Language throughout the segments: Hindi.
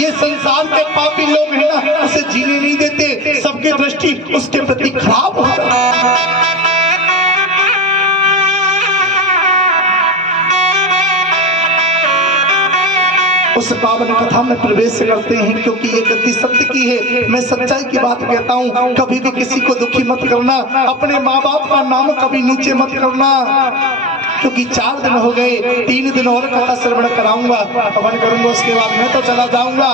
ये संसार के पापी लोग हैं ना, उसे जीने नहीं देते, सबकी दृष्टि उसके प्रति खराब होता है। उस पावन कथा में प्रवेश करते हैं, क्योंकि ये गद्दी सत्य की है। मैं सच्चाई की बात कहता हूँ, कभी भी किसी को दुखी मत करना, अपने माँ बाप का नाम कभी नीचे मत करना, क्योंकि 4 दिन हो गए, 3 दिन और कथा श्रवण कराऊंगा, हवन करूंगा, उसके बाद मैं तो चला जाऊंगा।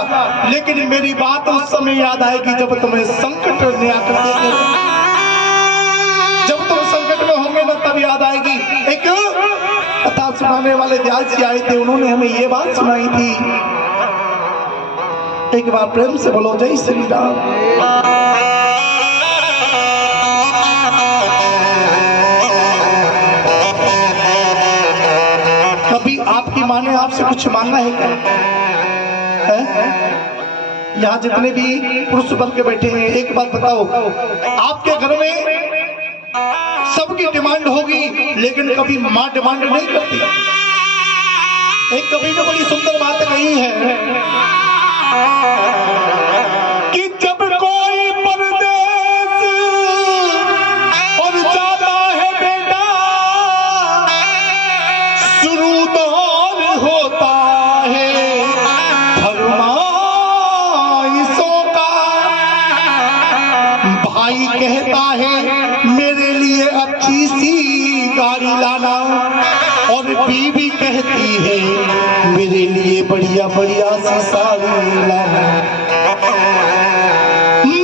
लेकिन मेरी बात उस समय याद आएगी जब तुम्हें संकट ने आकर देखे, जब तुम संकट में होंगे ना तब याद आएगी। एक कथा सुनाने वाले व्यास जी आए थे, उन्होंने हमें ये बात सुनाई थी। एक बार प्रेम से बोलो जय श्री राम। कभी आपकी माँ ने आपसे कुछ मांगा है क्या? यहाँ जितने भी पुरुष बन के बैठे हैं, एक बात बताओ, आपके घर में सबकी डिमांड होगी, लेकिन कभी माँ डिमांड नहीं करती। एक कवि ने बड़ी सुंदर बात कही है कि जब कोई परदेश और जाता है बेटा, शुरू दौर होता है फरमाइशों का। भाई कहता है मेरे लिए अच्छी सी गाड़ी लाना, और बीवी कहती है मेरे लिए बढ़िया बढ़िया सी साड़ी लाना।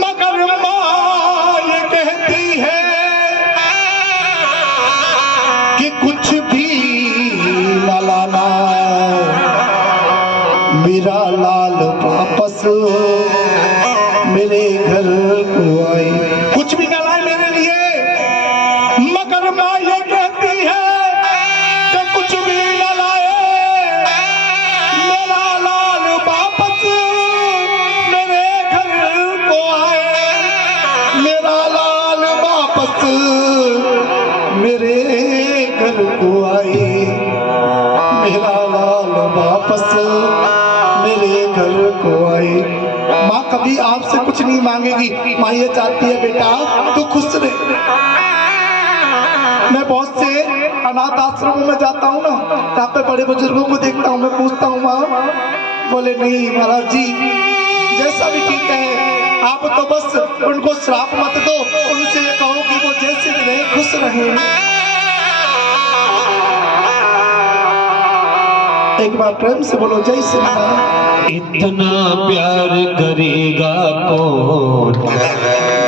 मगर माँ ये कहती है कि कुछ भी न लाना, मेरा लाल वापस मेरे घर को आए। कुछ भी न लाए मेरे लिए, मगर माँ ये कहती है कि कुछ भी न लाए, मेरा लाल वापस मेरे घर को आए। मेरा लाल वापस मेरे घर को आए। मेरा लाल वापस मेरे घर को आए। माँ कभी आपसे कुछ नहीं मांगेगी, माँ ये चाहती है बेटा तू खुश रहे। मैं बहुत से अनाथ आश्रमों में जाता हूँ ना, वहाँ पे बड़े बुजुर्गों को देखता हूँ, मैं पूछता हूँ माँ, बोले नहीं महाराज जी जैसा भी ठीक है, आप तो बस उनको श्राप मत दो, उनसे ये कहो कि वो जैसे रहे खुश रहे। एक बार प्रेम से बोलो जय श्री राम। इतना प्यार करेगा कौन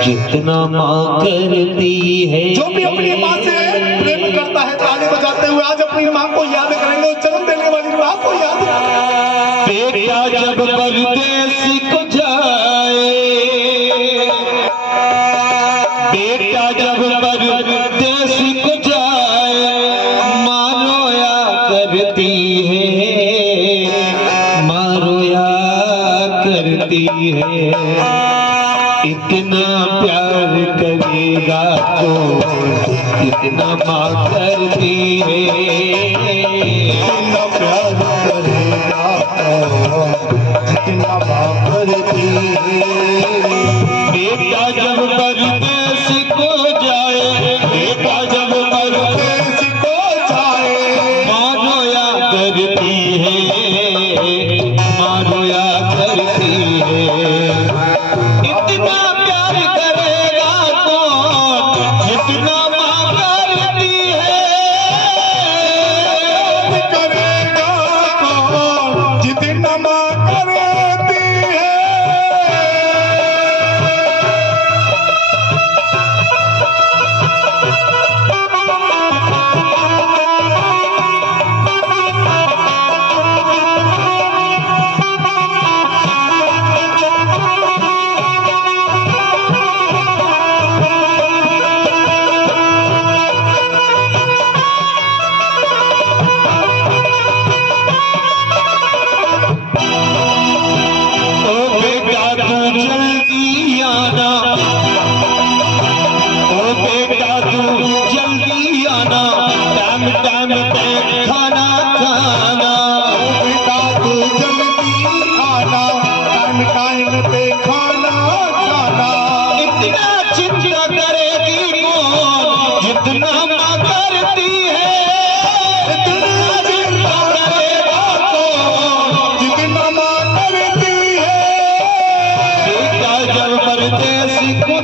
जितना माँ करती है। जो भी अपनी माँ से प्रेम करता है ताली बजाते हुए आज अपनी माँ को याद करेंगे, जन्म देने वाली माँ को याद करेंगे। बेटा जब परदेश को जाए, बेटा जब परदेश को जाए, माँ रोया करती है, माँ रोया करती है। इतना प्यार करेगा तो इतना माँ करती है। इतना प्यार करेगा जितना माँ करती है। बेटा जब परदेश को जाए, बेटा जब परदेश को जाए, माँ रोया करती है, माँ रोया करती है। इतना प्यार करेगा कौन जितना माँ करती है। करेगा कौन जितना माँ करती है।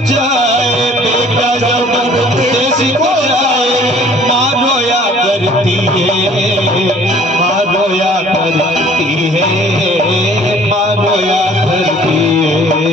जाए, बेटा जबरदस्ती को जाए, माँ रोया करती है, माँ रोया करती है, माँ रोया करती है।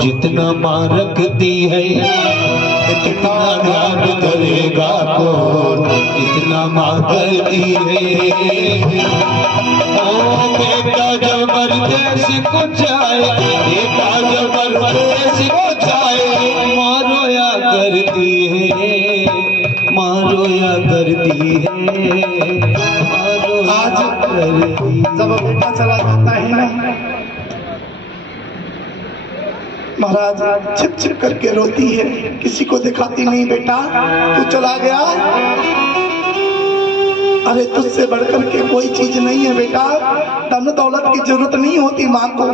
जितना माँ रखती है, इतना ध्यान करेगा कौन, इतना माँ करती है। ओ बेटा जबरदस्ती को जाए, बेटा जबरदस्ती को जाए, माँ रोया करती है, माँ रोया करती है, माँ रोया करती है। जब बेटा चला जाता है ना महाराज, छिप छिप करके रोती है, किसी को दिखाती नहीं। बेटा तू चला गया, अरे तुझसे बढ़कर के कोई चीज नहीं है बेटा। धन दौलत की जरूरत नहीं होती माँ को।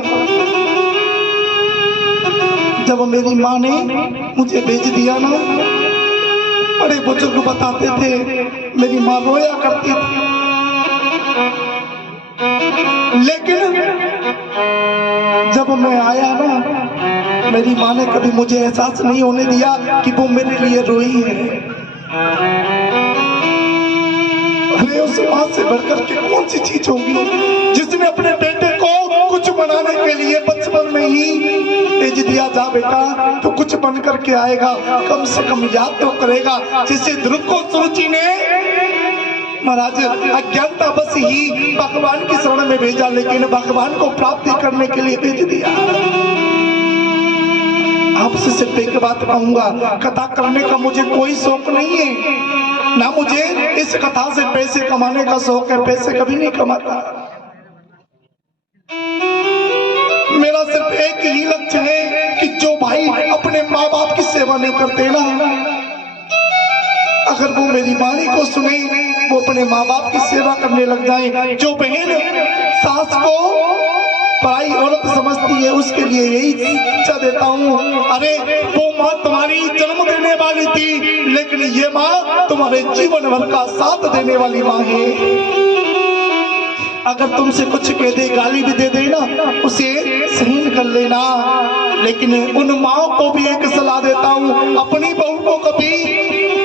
जब मेरी माँ ने मुझे भेज दिया ना, बड़े बुजुर्ग बताते थे मेरी माँ रोया करती थी, लेकिन जब मैं आया ना, मेरी माँ ने कभी मुझे एहसास नहीं होने दिया कि वो मेरे लिए रोई है। अरे उस माँ से बढ़कर के कौन सी चीज होगी जिसने अपने बेटे को कुछ बनाने के लिए बचपन में ही भेज दिया। जा बेटा तो कुछ बन करके आएगा, कम से कम याद तो करेगा। जिसे ध्रुव को सुरुचि ने महाराज अज्ञानता बस ही भगवान की शरण में भेजा, लेकिन भगवान को प्राप्ति करने के लिए भेज दिया। आपसे सिर्फ एक बात कहूंगा, कथा करने का मुझे कोई शौक नहीं है, ना मुझे इस कथा से पैसे कमाने का शौक है। पैसे कभी नहीं कमाता, मेरा सिर्फ एक ही लक्ष्य है कि जो भाई अपने माँ बाप की सेवा नहीं करते ना, अगर वो मेरी वाणी को सुने, वो अपने माँ बाप की सेवा करने लग जाए। जो बहन सास को पराई औरत समझती है, उसके लिए यही शिक्षा देता हूँ। अरे वो माँ तुम्हारी जन्म देने वाली थी, लेकिन ये माँ तुम्हारे जीवन भर का साथ देने वाली माँ है। अगर तुमसे कुछ कह दे, गाली भी दे दे ना, उसे सहन कर लेना। लेकिन उन माओ को भी एक सलाह देता हूँ, अपनी बहू को कभी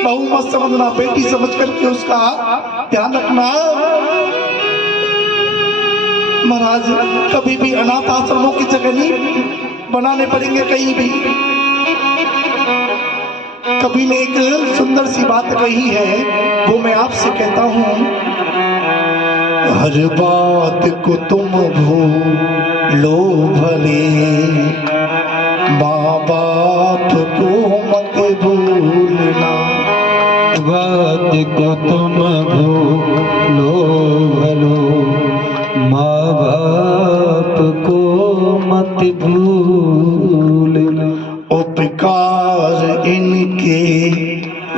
बहू मत समझना, बेटी समझ करके उसका ध्यान रखना। महाराज कभी भी अनाथ आश्रमों की जगह नहीं बनाने पड़ेंगे कहीं भी। कभी ने एक सुंदर सी बात कही है, वो मैं आपसे कहता हूँ। हर बात को तुम भूलो भले, माँ बाप को मत भूलना। बात को तुम भूलो भलो, माँ बाप को मत भूलना। उपकार इनके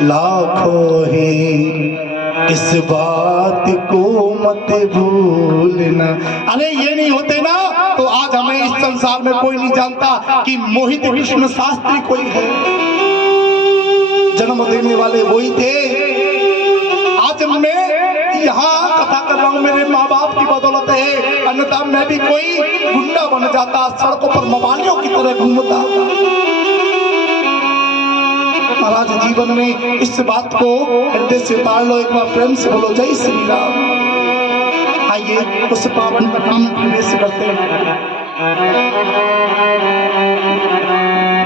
लाखों हैं, इस बात को मत भूलना। अरे ये नहीं होते ना तो आज हमें इस संसार में कोई नहीं जानता कि मोहित कृष्ण शास्त्री कोई है। जन्म देने वाले वही थे। आज मैं यहाँ कथा कर रहा हूँ मेरे माँ बाप की बदौलत है, अन्यथा मैं भी कोई गुंडा बन जाता, सड़कों पर मवालियों की तरह घूमता। महाराज जीवन में इस बात को हृदय से उतार लो, एक बार प्रेम से बोलो जय श्री राम। आइए उस पावन का नाम प्रवेश करते हैं।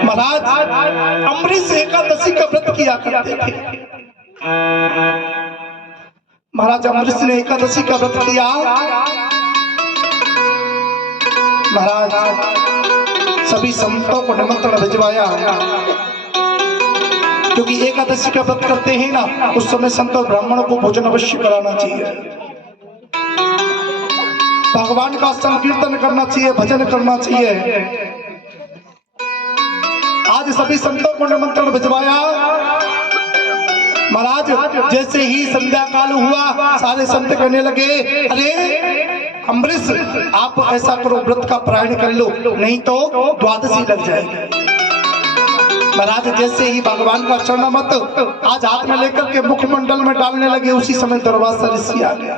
महाराज अमृत एकादशी का व्रत किया करते थे। महाराज अमृत ने एकादशी का व्रत किया। महाराज सभी संतों को निमंत्रण भिजवाया, क्योंकि एकादशी का व्रत करते हैं ना, उस समय संत और ब्राह्मणों को भोजन अवश्य कराना चाहिए, भगवान का संकीर्तन करना चाहिए, भजन करना चाहिए। आज सभी संतों को निमंत्रण भिजवाया। महाराज जैसे ही संध्या काल हुआ, सारे संत कहने लगे, अरे अम्बरीश आप ऐसा करो, व्रत का पारायण कर लो, नहीं तो द्वादशी लग जाएगी। महाराज जैसे ही भगवान का चरणामृत आज हाथ में लेकर के मुखमंडल में डालने लगे, उसी समय दरवाजा ऋषि आ गया।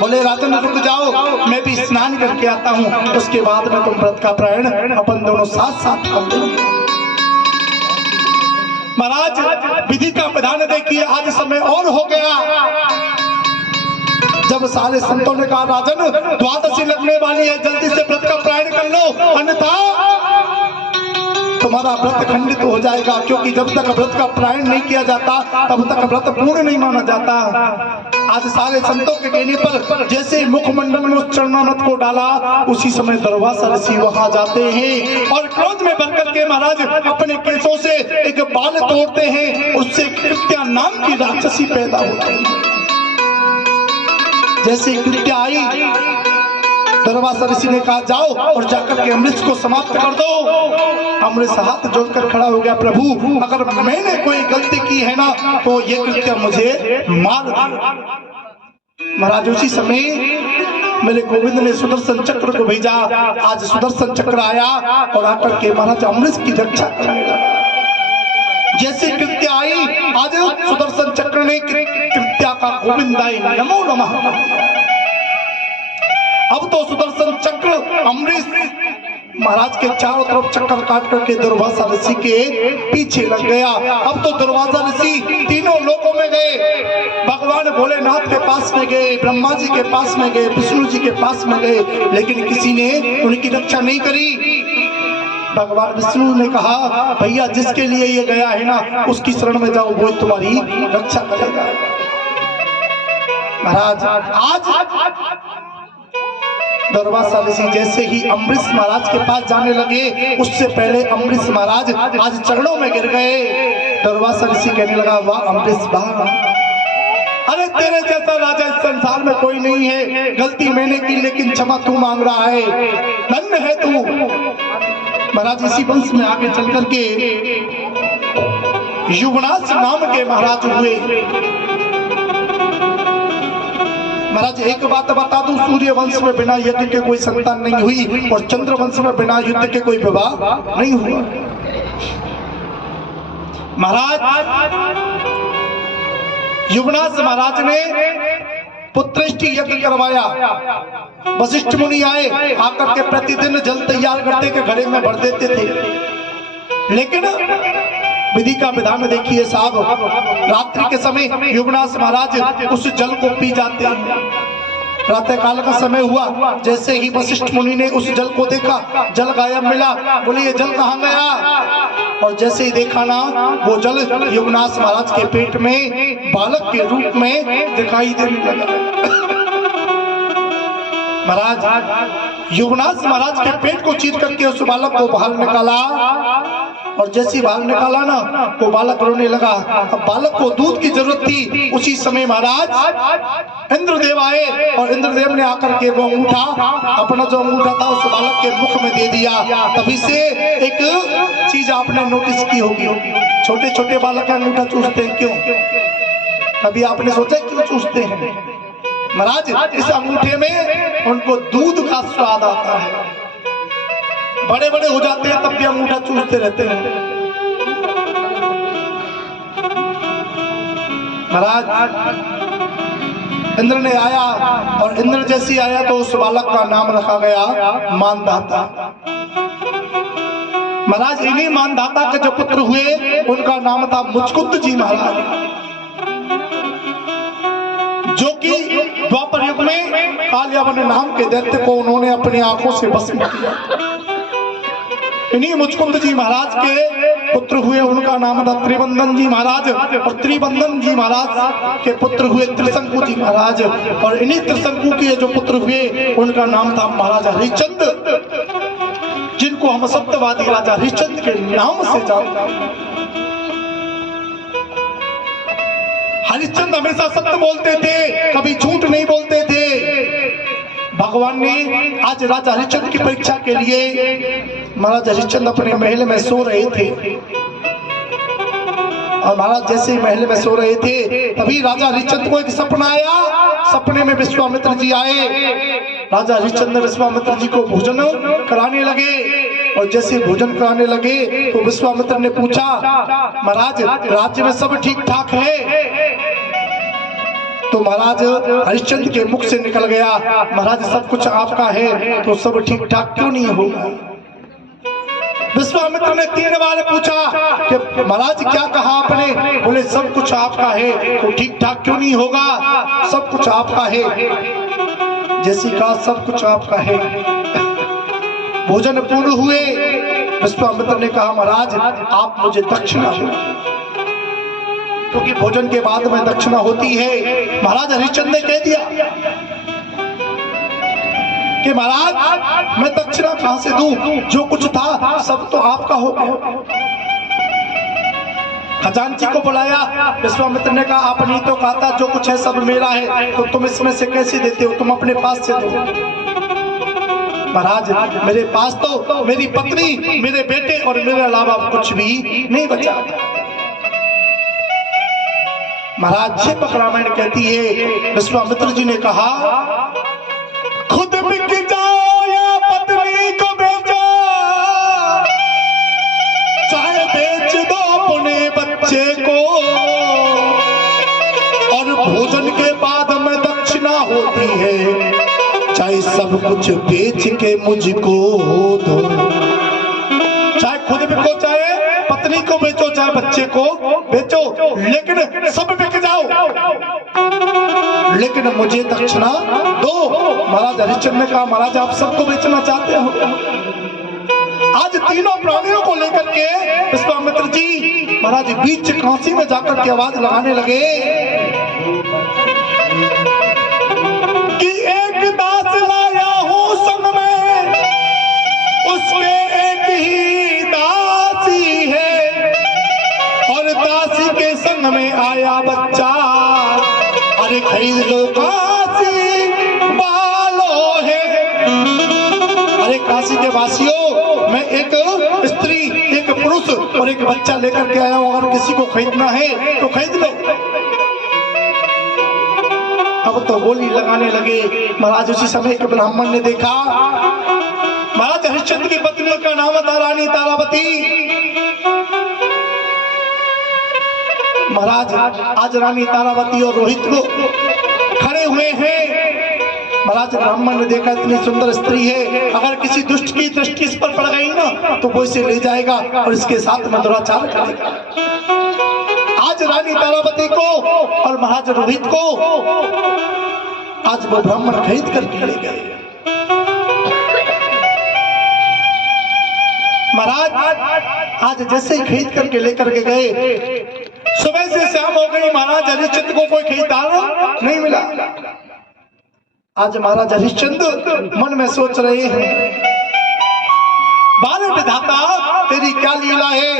बोले राजन रुक जाओ, मैं भी स्नान करके आता हूँ, उसके बाद में तुम व्रत का पारायण अपन दोनों साथ साथ कर लेंगे। महाराज विधि का विधान देखिए, आज समय और हो गया। जब सारे संतों ने कहा राजन द्वादशी लगने वाली है, जल्दी से व्रत का पारायण कर लो, अन्यथा तुम्हारा व्रत खंडित हो जाएगा, क्योंकि जब तक व्रत का पारायण नहीं किया जाता तब तक व्रत पूर्ण नहीं माना जाता। आज सारे संतों के कहने पर जैसे ही मुखमंडल में उस चरणामृत को डाला, उसी समय दरवाजा ऋषि वहां जाते हैं और क्रोध में भर करके महाराज अपने केसों से एक बाल तोड़ते हैं, उससे कृत्या नाम की राक्षसी पैदा होती है। जैसे कृत्या आई, दरवाजा ऋषि ने कहा जाओ और जाकर के अमृत को समाप्त कर दो। अमृत हाथ जोड़कर खड़ा हो गया, प्रभु अगर मैंने कोई गलती की है ना तो ये कृत्य मुझे मार दे। महाराज उसी समय मेरे गोविंद ने सुदर्शन चक्र को भेजा। आज सुदर्शन चक्र आया और आकर के महाराज अमृत की रक्षा करने लगा। जैसे कृत्या आई, आज सुदर्शन चक्र ने कृत्या का गोविंदाय नमो नमः। अब तो सुदर्शन चक्र अमरीश महाराज के चारों तरफ चक्कर काट करके दुर्वासा ऋषि के पीछे लग गया। अब तो दुर्वासा ऋषि तीनों लोकों में गए, भगवान भोलेनाथ के पास में गए, ब्रह्मा जी के पास में गए, विष्णु जी के पास में गए, लेकिन किसी ने उनकी रक्षा नहीं करी। भगवान विष्णु ने कहा भैया जिसके लिए ये गया है ना उसकी शरण में जाओ, वो तुम्हारी रक्षा करेगा। महाराज आज दुर्वासा ऋषि जैसे ही अम्बरीश महाराज के पास जाने लगे, उससे पहले अम्बरीश महाराज आज चरणों में गिर गए। दुर्वासा ऋषि कहने लगा वाह अम्बरीश वाह, अरे तेरे जैसा राजा इस संसार में कोई नहीं है, गलती मैंने की लेकिन क्षमा तू मांग रहा है, धन्य है तू। महाराज इसी वंश में आगे चल करके युवनाश नाम के महाराज हुए। महाराज एक बात बता दूं, सूर्य वंश में बिना यज्ञ के कोई संतान नहीं हुई और चंद्र वंश में बिना युद्ध के कोई विवाह नहीं हुआ। महाराज युवनाश महाराज ने पुत्रष्टि यज्ञ करवाया। वशिष्ठ मुनि आए, आकर के प्रतिदिन जल तैयार करते के घड़े में भर देते थे। लेकिन विधि का विधान देखिए साहब, रात्रि के समय युगनाथ महाराज उस जल को पी जाते हैं। प्रातः काल का समय हुआ, जैसे ही वशिष्ठ मुनि ने उस जल को देखा, जल गायब मिला। बोले ये जल कहाँ गया? और जैसे ही देखा ना, वो जल युगनाथ महाराज के पेट में बालक के रूप में दिखाई देने लगा। महाराज युगनाथ महाराज के पेट को चीर करके उस बालक को बाहर निकाला, और जैसे ही बाहर निकाला ना, वो बालक रोने लगा। अब बालक को दूध की जरूरत थी। उसी समय महाराज इंद्रदेव आए, और इंद्रदेव ने आकर के वो अंगूठा, अपना जो अंगूठा था उस बालक के मुख में दे दिया। तभी से एक चीज आपने नोटिस की होगी, छोटे छोटे बालक का अंगूठा चूसते हैं क्यों? कभी आपने सोचा क्यों चूसते हैं? महाराज इस अंगूठे में उनको दूध का स्वाद आता है। बड़े बड़े हो जाते हैं तब भी अंगूठा चूसते रहते हैं। महाराज इंद्र ने आया, और इंद्र जैसी आया तो उस बालक का नाम रखा गया मानधाता। महाराज इन्हीं मानधाता के जो पुत्र हुए उनका नाम था मुचकुंद जी महाराज, जो कि द्वापर युग में कालियावन नाम के दैत्य को उन्होंने अपनी आंखों से भस्म किया। इन्हीं मुचकुंद जी महाराज के पुत्र हुए, उनका नाम था त्रिबंधन जी महाराज, और त्रिबंधन जी महाराज के पुत्र हुए त्रिशंकु जी महाराज, और इन्हीं त्रिशंकु के जो पुत्र हुए उनका नाम था महाराजा हरिश्चंद्र, जिनको हम सत्यवादी राजा हरिश्चंद्र के नाम से जानते हैं। हरिश्चंद्र हमेशा सत्य बोलते थे, कभी झूठ नहीं बोलते थे। भगवान ने आज राजा हरिश्चंद्र की परीक्षा के लिए, महाराज हरिश्चंद्र अपने महल में सो रहे थे, और महाराज जैसे ही महल में सो रहे थे तभी राजा हरिश्चंद्र को एक सपना आया। सपने में विश्वामित्र जी आए। राजा हरिश्चंद्र विश्वामित्र जी को भोजन कराने लगे, और जैसे भोजन कराने लगे तो विश्वामित्र ने पूछा, महाराज राज्य में सब ठीक ठाक है? तो महाराज हरिश्चंद्र के मुख से निकल गया, महाराज सब कुछ आपका है तो सब ठीक ठाक क्यों नहीं होगा? विश्वामित्र ने 3 बार पूछा कि महाराज क्या कहा आपने? बोले सब कुछ आपका है तो ठीक ठाक क्यों नहीं होगा? सब कुछ आपका है। जैसे कहा सब कुछ आपका है। भोजन पूर्ण हुए, विश्वामित्र ने कहा महाराज आप मुझे दक्षिणा दो, क्योंकि भोजन के बाद में दक्षिणा होती है। महाराज हरिश्चंद्र ने कह दिया कि महाराज मैं दक्षिणा कहां से दूं? जो कुछ था सब तो आपका हो गया। खजांची को बुलाया, विश्वामित्र ने कहा आपने तो कहा था जो कुछ है सब मेरा है, तो तुम इसमें से कैसे देते हो? तुम अपने पास से दो। महाराज मेरे पास तो मेरी पत्नी, मेरे बेटे और मेरे अलावा कुछ भी नहीं बचा। महाराज जी रामायण कहती है, विश्वामित्र जी ने कहा खुद बिक जाओ या पत्नी को बेचो, चाहे बेच दो अपने बच्चे को, और भोजन के बाद में दक्षिणा होती है, चाहे सब कुछ बेच के मुझको दो। चाहे खुद बिको, चाहे पत्नी को बेचो, चाहे बच्चे को बेचो, लेकिन सब बिक जाओ, लेकिन मुझे दक्षिणा दो। महाराज हरिश्चंद्र ने कहा महाराज आप सबको बेचना चाहते हो? आज तीनों प्राणियों को लेकर के विश्वामित्र जी महाराज बीच काशी में जाकर के आवाज लगाने लगे कि एक दास लाया हूं संग में, उसके एक ही दासी है, और दासी के संग में आया बच्चा, अरे खरीद लो काशी वालों है। अरे काशी के वासियों, मैं एक स्त्री, एक पुरुष और एक बच्चा लेकर के आया हूं, अगर किसी को खरीदना है तो खरीद लो। अब तो बोली लगाने लगे। महाराज उसी समय एक ब्राह्मण ने देखा, महाराज हरिश्चंद्र की पत्नी का नाम था रानी तारावती। महाराज आज रानी तारावती और रोहित को खड़े हुए हैं। महाराज ब्राह्मण ने देखा इतनी सुंदर स्त्री है, अगर किसी दुष्ट की दृष्टि इस पर पड़ गई ना तो वो इसे ले जाएगा और इसके साथ में दुराचार करेगा। आज रानी तारावती को और महाराज रोहित को आज वो ब्राह्मण खरीद करके ले गए। महाराज आज जैसे ही खरीद करके लेकर के गए, सुबह से शाम हो गई, महाराज हरिश्चंद्र को कोई खरीदार नहीं मिला। आज महाराज हरिश्चंद्र मन में सोच रहे हैं, बारे विधाता तेरी क्या लीला है,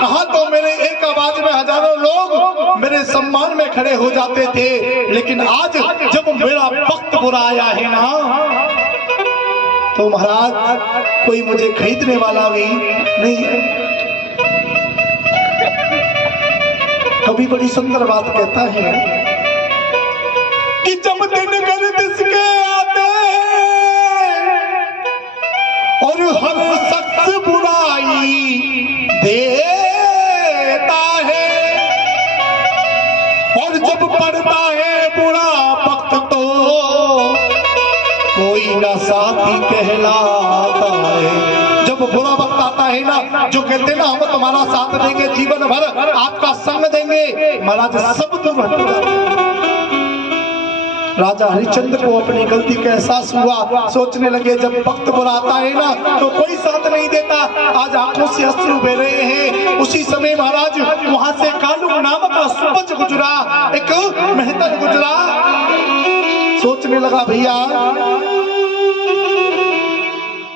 कहा तो मेरे एक आवाज में हजारों लोग मेरे सम्मान में खड़े हो जाते थे, लेकिन आज जब मेरा वक्त बुरा आया है ना तो महाराज कोई मुझे खरीदने वाला भी नहीं है। कभी बड़ी सुंदर बात कहता है कि जब दिन गर्दिश के आते और हर शख्स बुराई देता है, और जब पड़ता है बुरा वक्त तो कोई ना साथी कहलाता है। जब बुरा वक्त आता है ना, जो कहते हैं ना हम तुम्हारा साथ देंगे, जीवन भर आपका संग देंगे, महाराज सब दूर हट जाते हैं। राजा हरिश्चंद्र को अपनी गलती का एहसास हुआ, सोचने लगे जब वक्त बुरा आता है ना तो कोई साथ नहीं देता। आज आंखों से अश्रु बह रहे हैं। उसी समय महाराज वहां से कालू नाम का सुपच गुजरा, एक मेहतर गुजरा। सोचने लगा भैया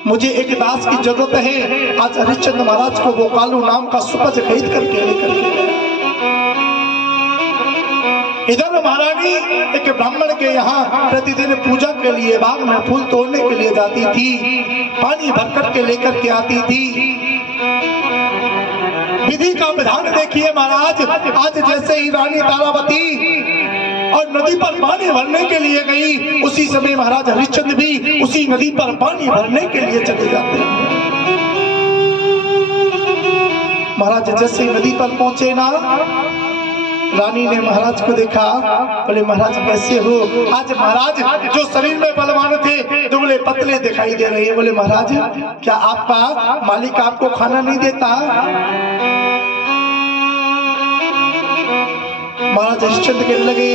मुझे एक दास की जरूरत है। आज हरिश्चंद्र महाराज को वो कालू नाम का सुपच खरीद करके लेकर के इधर महारानी एक ब्राह्मण के यहाँ प्रतिदिन पूजा के लिए बाग में फूल तोड़ने के लिए जाती थी, पानी भर कर के लेकर के आती थी। विधि का विधान देखिए महाराज, आज जैसे ही रानी तारावती और नदी पर पानी भरने के लिए गई, उसी समय महाराज हरिश्चंद्र भी उसी नदी पर पानी भरने के लिए चले जाते हैं। महाराज जैसे ही नदी पर पहुंचे ना, रानी ने महाराज को देखा, बोले महाराज कैसे हो? आज महाराज जो शरीर में बलवान थे दुबले पतले दिखाई दे रहे हैं। बोले महाराज क्या आपका मालिक आपको खाना नहीं देता? महाराज हरिश्चंद्र कहने लगे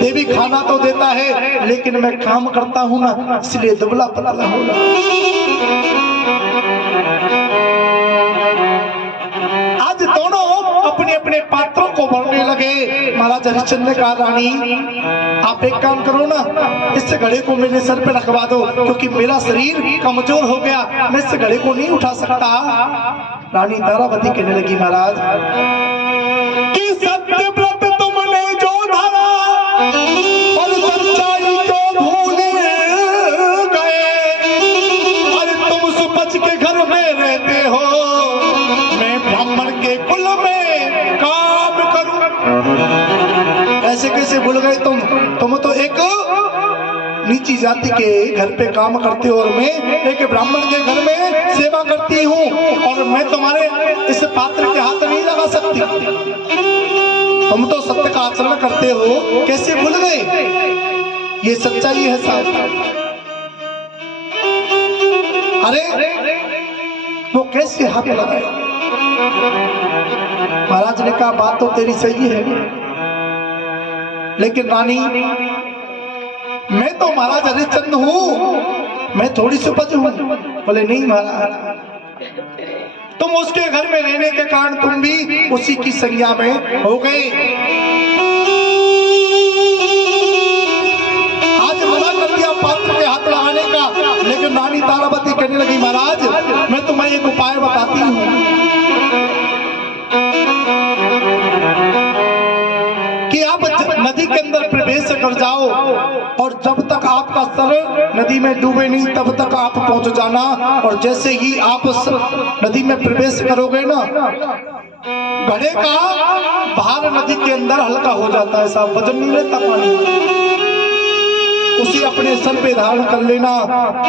देवी खाना तो देता है, लेकिन मैं काम करता हूँ ना, इसलिए दुबला पतला होगा। आज दोनों अपने अपने पात्रों को भरने लगे। महाराज हरिश्चंद्र ने कहा रानी आप एक काम करो ना, इस घड़े को मेरे सर पे रखवा दो, क्योंकि मेरा शरीर कमजोर हो गया, मैं इस घड़े को नहीं उठा सकता। रानी तारावती कहने लगी महाराज कि सत्य व्रत तुमने जो धरा और सच्चाई तो भूल गए, और तुम सुपच के घर में रहते हो, मैं ब्राह्मण के कुल में काम करूं। ऐसे कैसे भूल गए तुम तो एक नीची जाति के घर पे काम करते हो और मैं एक ब्राह्मण के घर में सेवा करती हूँ, और मैं तुम्हारे इस पात्र के हाथ नहीं लगा सकती। तुम तो सत्य का आचरण करते हो, कैसे भूल गए? ये सच्चाई है साहब। अरे वो कैसे हाथ लगाए? महाराज ने कहा बात तो तेरी सही है, लेकिन रानी मैं तो महाराज हरिश्चंद्र हूँ, मैं थोड़ी सुपच हूँ। बोले नहीं महाराज, तुम उसके घर में रहने के कारण तुम भी उसी की संज्ञा में हो गए। आज मना कर दिया पात्र के हाथ लगाने का, लेकिन रानी तारावती कहने लगी महाराज मैं तुम्हें एक उपाय बताती हूँ कि आप नदी के अंदर प्रवेश कर जाओ, और जब तक आपका सर नदी में डूबे नहीं तब तक आप पहुंच जाना, और जैसे ही आप नदी में प्रवेश करोगे ना, घड़े का भार नदी के अंदर हल्का हो जाता है साहब, वजन नहीं रहता पानी, उसी अपने सर पे धारण कर लेना।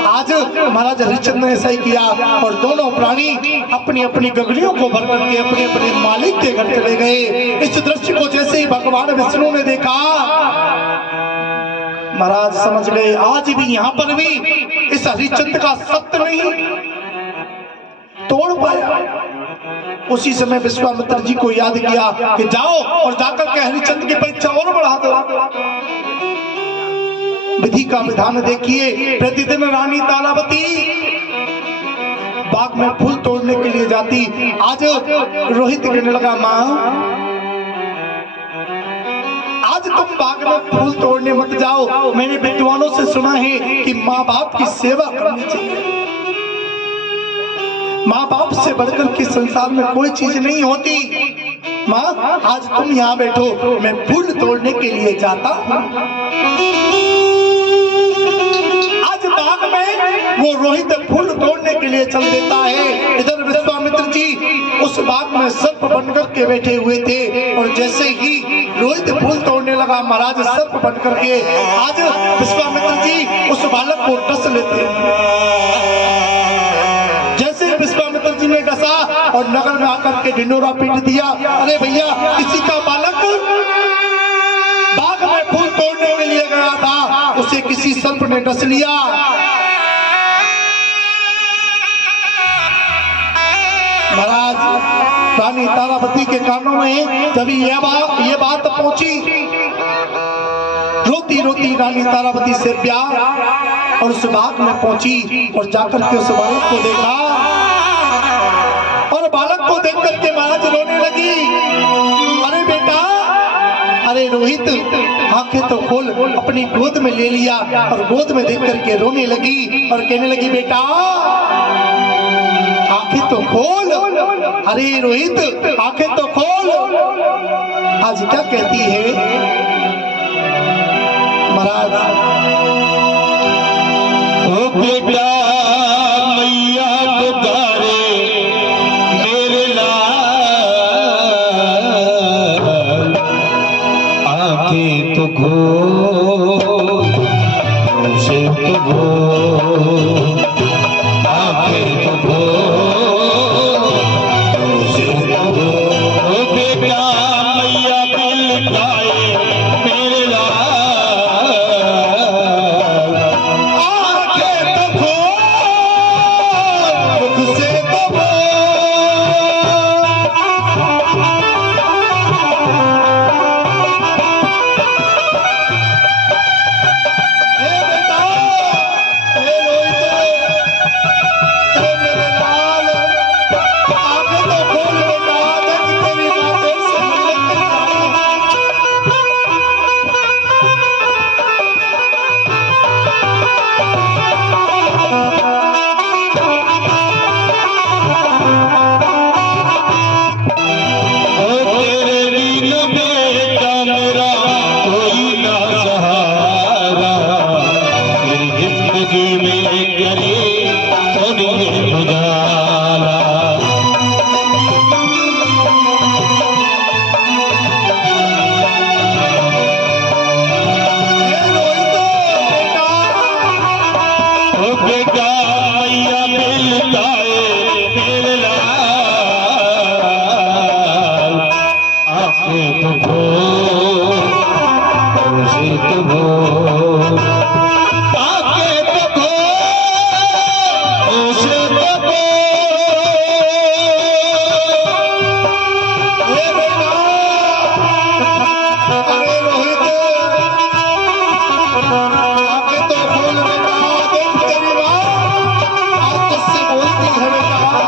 आज महाराज हरिश्चंद्र ने ऐसा ही किया, और दोनों प्राणी अपनी अपनी गगड़ियों को भर करके अपने अपने मालिक के घर चले गए। इस दृश्य को जैसे ही भगवान विष्णु ने देखा, महाराज समझ गए आज भी यहाँ पर भी इस हरिश्चंद्र का सत्य नहीं तोड़ पाया। उसी समय विश्वामित्र जी को याद किया कि जाओ और जाकर के हरिश्चंद्र की परीक्षा और बढ़ा दो। विधि का विधान देखिए, प्रतिदिन रानी तारावती बाग में फूल तोड़ने के लिए जाती। आज रोहित कहने लगा, माँ आज तुम बाग में फूल तोड़ने मत जाओ। मैंने विद्वानों से सुना है कि माँ बाप की सेवा करनी चाहिए। माँ बाप से बढ़कर के संसार में कोई चीज नहीं होती। माँ आज तुम यहाँ बैठो, मैं फूल तोड़ने के लिए जाता हूँ। आज बाग में वो रोहित फूल तोड़ने के लिए चल देता है। इधर विश्वामित्र जी उस बाग में सर्प बनकर के बैठे हुए थे और जैसे ही रोहित फूल तोड़ने लगा, महाराज सर्प बनकर के आज विश्वामित्र जी उस बालक को डस लेते। जैसे विश्वामित्र जी ने डसा और नगर में आकर के ढिंडोरा पीट दिया, अरे भैया किसी का बालक बाग में फूल तोड़ने के लिए गया था, उसे किसी सर्प ने डस लिया। महाराज रानी तारावती के कानों में तभी ये बात पहुंची। रोती रोती रानी तारावती से प्यार और उस बाग में पहुंची और जाकर के उस बालक को देखा और बालक को देख करके महाराज रोने लगी। अरे बेटा, अरे रोहित आंखें तो खोल। अपनी गोद में ले लिया और गोद में देख करके रोने लगी और कहने लगी, बेटा आंखें तो खोल। अरे रोहित आंखें तो खोल। आज क्या कहती है महाराज, ओ बेटा मैया पुकारे मेरे लाल, आंखें तो खोल उसे तो खोल, आंखें तो खोल उसे तो खोल। ओ बेटा मैया पुकारे मेरे लाल, आंखें तो खोल उसे तो खोल। हे बेटा, हे रोहित, हे मेरे लाल, आंखें तो खोल बेटा, देख तेरी माँ देर से मिलने के ओ तेरे बिन बेटा मेरा कोई ना सहारा, मेरी जिंदगी में करे थोड़ी गुजारा। हे रोहित बेटा, ओ बेटा मैया मिलताए मेरे लाल, आंखें तो खोल उसे तो खोल, आंखें तो खोल उसे तो खोल। हे बेटा, अरे रोहित आंखें तो खोल बेटा, देख तेरी माँ आज तुझसे बोलती है बेटा।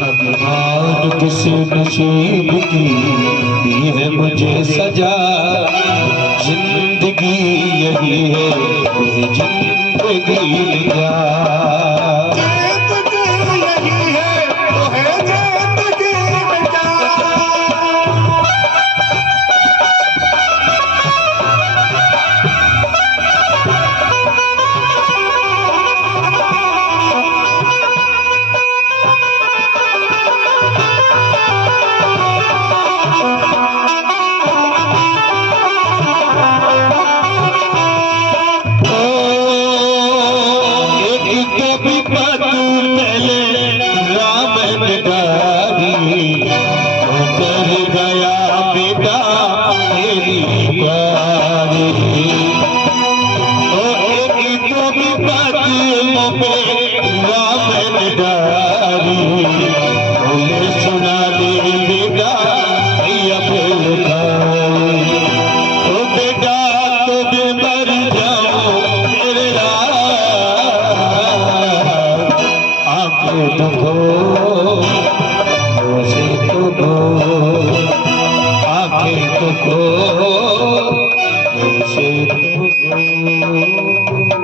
भगवान किस नसीब की दी है मुझे सजा, जिंदगी यही है कोई जिंदगी ले जा। जिंदगी यही है तो है जिंदगी बेटा।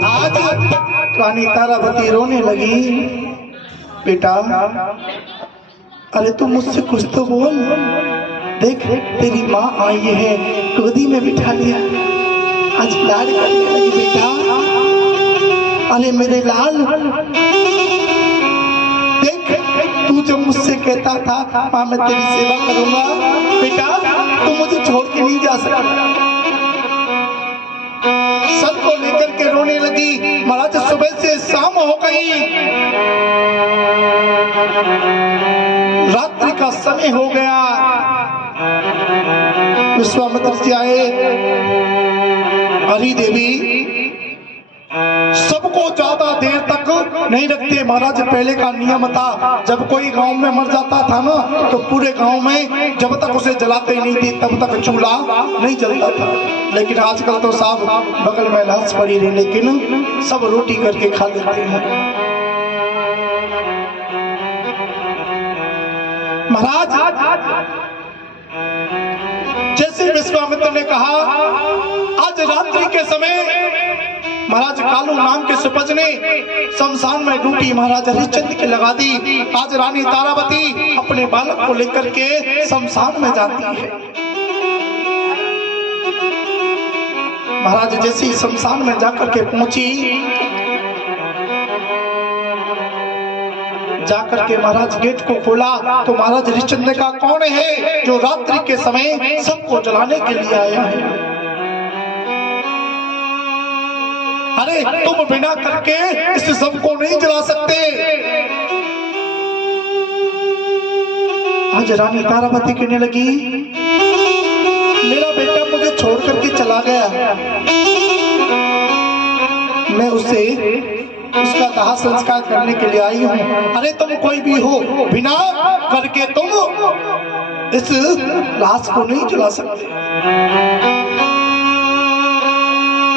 आज रानी तारावती रोने लगी। बेटा, अरे तू मुझसे कुछ तो बोल। देख, तेरी माँ आई है, गोदी में बिठा लिया, आज लाड करने लगी। बेटा, अरे मेरे लाल, देख तू जब मुझसे कहता था माँ मैं तेरी सेवा करूंगा, बेटा तू मुझे छोड़ के नहीं जा सकता। सर को लेकर के रोने लगी। महाराज सुबह से शाम हो गई, रात्रि का समय हो गया। विश्वामित्र जी आए। हरि देवी सबको ज्यादा देर तक नहीं रखते। महाराज पहले का नियम था, जब कोई गांव में मर जाता था ना तो पूरे गांव में जब तक उसे जलाते नहीं थे तब तक चूल्हा नहीं जलता था। लेकिन आजकल तो साहब बगल में लाश पड़ी रही, लेकिन सब रोटी करके खा लेते हैं। महाराज जैसे विश्वामित्र ने कहा, आज रात्रि के समय महाराज कालू नाम के सुपज ने शमशान में ड्यूटी महाराज हरिश्चंद्र की लगा दी। आज रानी तारावती अपने बालक को लेकर के शमशान में जाती है। महाराज जैसे ही शमशान में जाकर के पहुंची, जाकर के महाराज गेट को खोला तो महाराज हरिश्चंद्र ने कहा, कौन है जो रात्रि के समय सबको जलाने के लिए आया है? अरे तुम बिना करके इस सबको नहीं जला सकते। आज रानी तारावती कहने लगी, मेरा बेटा मुझे छोड़ करके चला गया, मैं उसे उसका दाह संस्कार करने के लिए आई हूँ। अरे तुम कोई भी हो, बिना करके तुम इस लाश को नहीं जला सकते।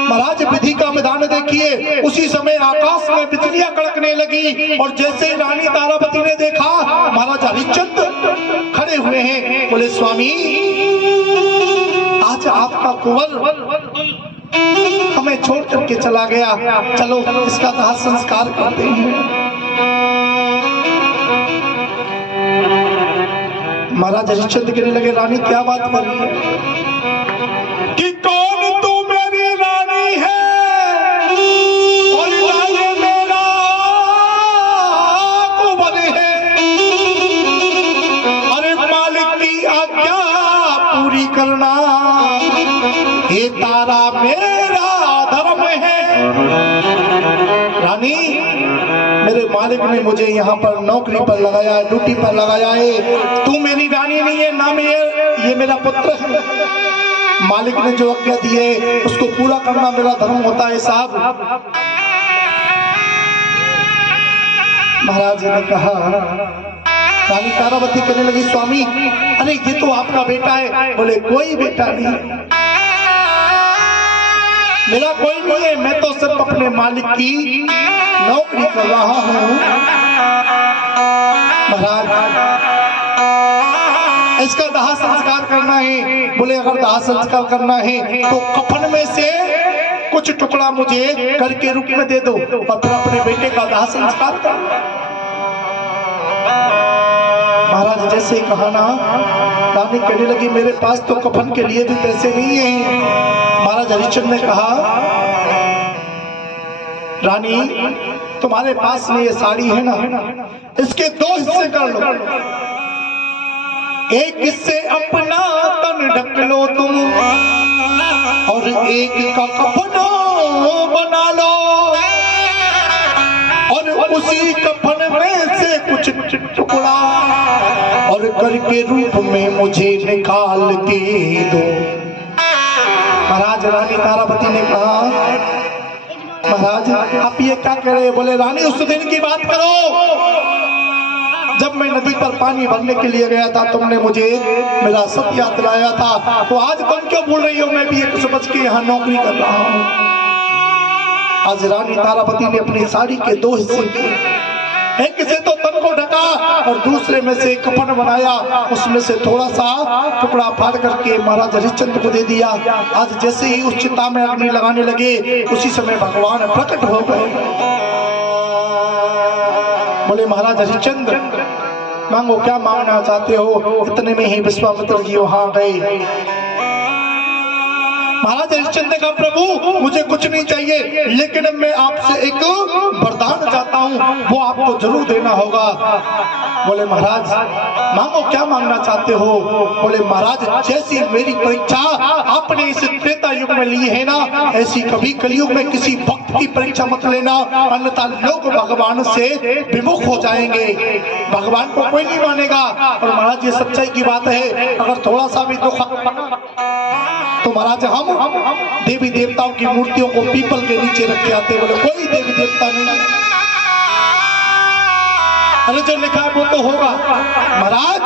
महाराज विधि का विधान देखिए। उसी समय आकाश में बिजलियां कड़कने लगी और जैसे रानी तारावती ने देखा महाराज हरिश्चंद्र खड़े हुए हैं। बोले, स्वामी आज आपका कुंवर हमें छोड़ करके चला गया, चलो इसका दाह संस्कार करते हैं। महाराज हरिश्चंद्र कहने लगे, रानी क्या बात कर रही है कि कौन तू मेरी रानी है और ये मेरा कुंवर है। अरे मालिक की आज्ञा पूरी करना ये तारा मेरा धर्म है। रानी, मेरे मालिक ने मुझे यहाँ पर नौकरी पर लगाया है, ड्यूटी पर लगाया है। तू मेरी रानी नहीं है, ना ये मेरा पुत्र है। मालिक ने जो आज्ञा दी है उसको पूरा करना मेरा धर्म होता है साहब। महाराज ने कहा, रानी तारावती कहने लगी, स्वामी अरे ये तो आपका बेटा है। बोले, कोई बेटा नहीं, मेरा कोई नहीं है, मैं तो सिर्फ अपने मालिक की नौकरी कर रहा हूँ। महाराज इसका दाह संस्कार करना है। बोले, अगर दाह संस्कार करना है तो कफन में से कुछ टुकड़ा मुझे कर के रूप में दे दो और फिर अपने बेटे का दाह संस्कार कर। महाराज जैसे ही कहा ना, रानी कहने लगी, मेरे पास तो कफन के लिए भी पैसे नहीं है। महाराज हरिश्चंद्र ने कहा, रानी तुम्हारे पास में ये साड़ी है ना, इसके दो हिस्से कर लो। एक हिस्से अपना तन ढक लो तुम और एक का कफन बना लो और उसी कफन में से कुछ टुकड़ा और करके रूप में मुझे निकाल के दो। महाराज रानी तारावती ने कहा, महाराज आप ये क्या कह रहे हैं? बोले, रानी उस दिन की बात करो जब मैं नदी पर पानी भरने के लिए गया था, तुमने मुझे मेरा सत्य याद दिलाया था। तो आज तुम क्यों बोल रही हो मैं भी एक समझ के यहाँ नौकरी कर रहा हूँ। आज रानी तारावती ने अपनी साड़ी के दो हिस्से किए एक से तो तन को ढका और दूसरे में से कफन बनाया, उसमें से थोड़ा सा टुकड़ा फाड़ करके महाराज हरिश्चंद्र को दे दिया। आज जैसे ही उस चिता में अग्नि लगाने लगे उसी समय भगवान प्रकट हो गए। बोले महाराज हरिश्चंद्र मांगो, क्या मांगना चाहते हो? इतने में ही विश्वामित्र जी वहां गए। महाराज हरिश्चंद्र ने कहा प्रभु मुझे कुछ नहीं चाहिए, लेकिन मैं आपसे एक वरदान चाहता हूँ, वो आपको जरूर देना होगा। बोले महाराज मांगो, क्या मांगना चाहते हो? बोले महाराज जैसी मेरी परीक्षा आपने इस त्रेता युग में ली है ना, ऐसी कभी कलयुग में किसी भक्त की परीक्षा मत लेना, अन्यथा लोग भगवान से विमुख हो जाएंगे, भगवान को कोई नहीं मानेगा। और महाराज ये सच्चाई की बात है, अगर थोड़ा सा भी दुख तो महाराज हम देवी देवताओं की मूर्तियों को पीपल के नीचे रख के आते। बोले कोई देवी देवता नहीं, अरे जो लिखा है वो तो होगा महाराज।